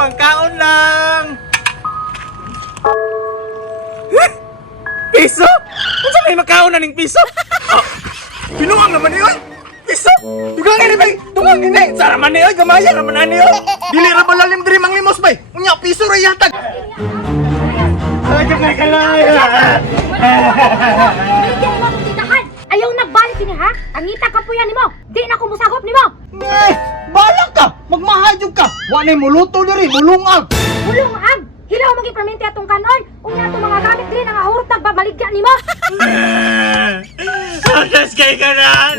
pangkaon lang. Piso? Ano may makaon na ning piso? Oh, pinuang naman niyo. Piso? Dugang ini bay, dugang ini. Sara man niyo, gamaya naman na niyo. Dili ra balalim diri mang limos bay. Unya piso ra yatag. Ay, kalaya. Bigyan mo akong titahan! Ayaw nagbalik din ha? Angita ka po yan mo! Di na ko musagop ni mo! Ay, balak ka. Magmahayog ka. Wa ni muluto diri, mulungag. Ulong ag! Hilaw mong ipermente atong kanon! Unya itong mga gamit din ang ahurot nagbabaligya ni mo! Akas kay ka na.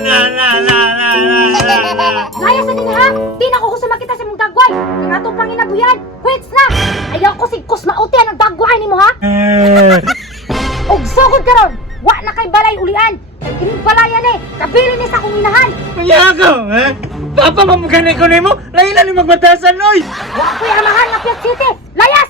Laya sa din ha! Di na ko gusto makita sa mong dagway! Ang atong panginabuyan! Quits na! Ayaw ko sigkos mautian ang dagway ni mo ha! Og sugod karon! Wa na kay balay ulian! Kining balayan eh! Kabili ni sa akong inahan! Kaya ako, ha? Papa, mamuganay ko na mo. Lain na ni magbatasan, oy. Wa ko'y amahan na Piat City! Layas!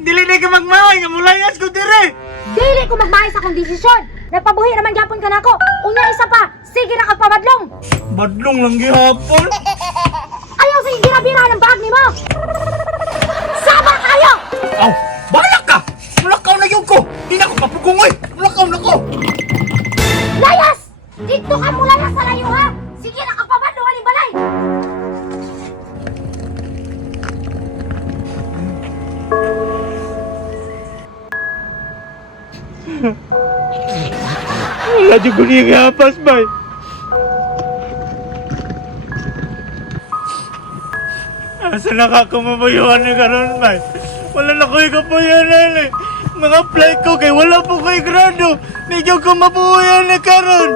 Dili na ka magmahay, nga mulayas ko dire. Dili ko magmahay sa akong desisyon! Nagpabuhi naman gyapon ka nako! Unya isa pa! Sige na kagpamadlong! Badlong lang gihapon. Ayaw sa ginabira ng bag ni mo! Sama kayo! Aw, balak ka. Mulakaw na yun ko. Di na ako mapugong, oy. Mulakaw na ko. Layas! Dito ka mula na sa layo ha! Sige na kagpamadlong aling balay! Wala di ko niya gapas, bay. Asa nakakamabayuan na karon, bay? Wala na ko'y kapayanan eh. Mga flight ko kay wala po ko'y grado. Medyo ko mabuhayan na karon.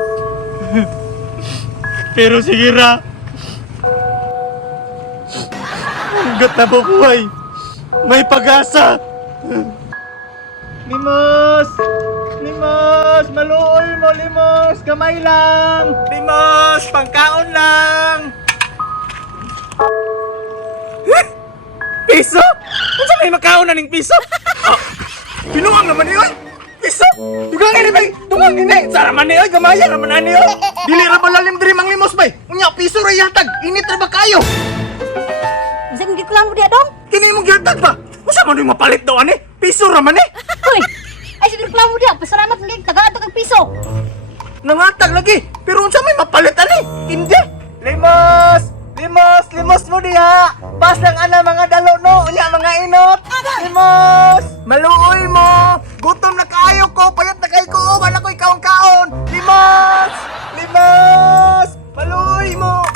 Pero sige ra. Hanggat na buhay, may pag-asa. Limos! Limos! Maluoy mo, Limos! Kamay lang! Limos! Pangkaon lang! Piso? Ano may makaon na ning piso? Oh, pinuang naman niyo! Piso? Dugang ini bay! Dugang ini! Sara man niyo! Gamaya naman na niyo! Dili ra balalim diri mang limos bay! Unya piso ra yatag! Init ra ba kayo? Isa kong gikulang mo diya dong? Kini mong yatag ba? Usa man yung mapalit daw ani? Piso ra man eh! Hoy! Ay sige gikulang mo diya! Pasalamat ng tagaan to kag piso! Nangatag lagi! Pero unsa may mapalit ani? Hindi! Limos! Limos! Limos mo diha! Pas lang ana mga dalo no! Unya mga inot! Limos! Maluoy mo! Gutom na kaayo ko! Payat na kay ko! Wala ko'y kaon-kaon! Limos! Limos! Maluoy mo!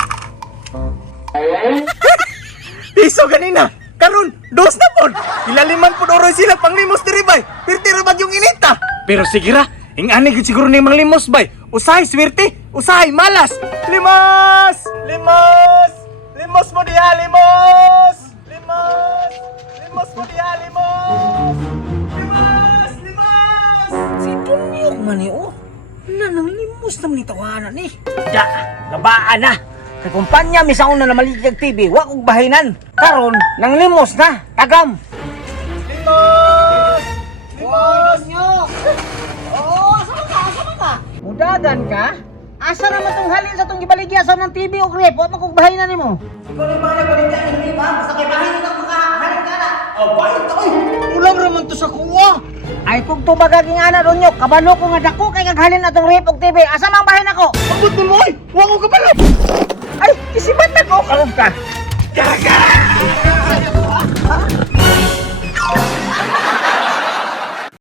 Piso ganina! Karon, dos na pod! Ilaliman pod oroy sila pang limos diri bay! Pirti ra bag yung inita! Pero sige ra! Ingani gid siguro ni mga limos bay! Usahay swerte! Usahay malas! Limos! Limos! Limos mo diha! Limos! Limos! Limos mo diha! Limos! Limos! Limos! Si Dunyok man eh, oh. Nanang limos naman itawanan eh. Da, gabaan na. Kay kumpanya, misaon na namaligyag TV, wag og bahinan. Karon, nang limos na, tagam. Limos! Limos! Oo, asama ka? Mudagan ka? Asa naman tong halin sa tong gibaligya sa ng TV o rep, wag mag og bahinan nimo. Ikaw ni mga nabaligya, hindi ba? Basta kay bahinan ang makahalin ka na. Oh, bakit oy? Ulang raman to sa kuwa! Ay kung tubagaging ana Dunyok, kabalo ko nga dako kay kaghalin na tong rep og TV, asa mang bahin ako? Abot mo mo oy! Huwag ko kabalo! Ay, isibat na ko karon ka. Gaga!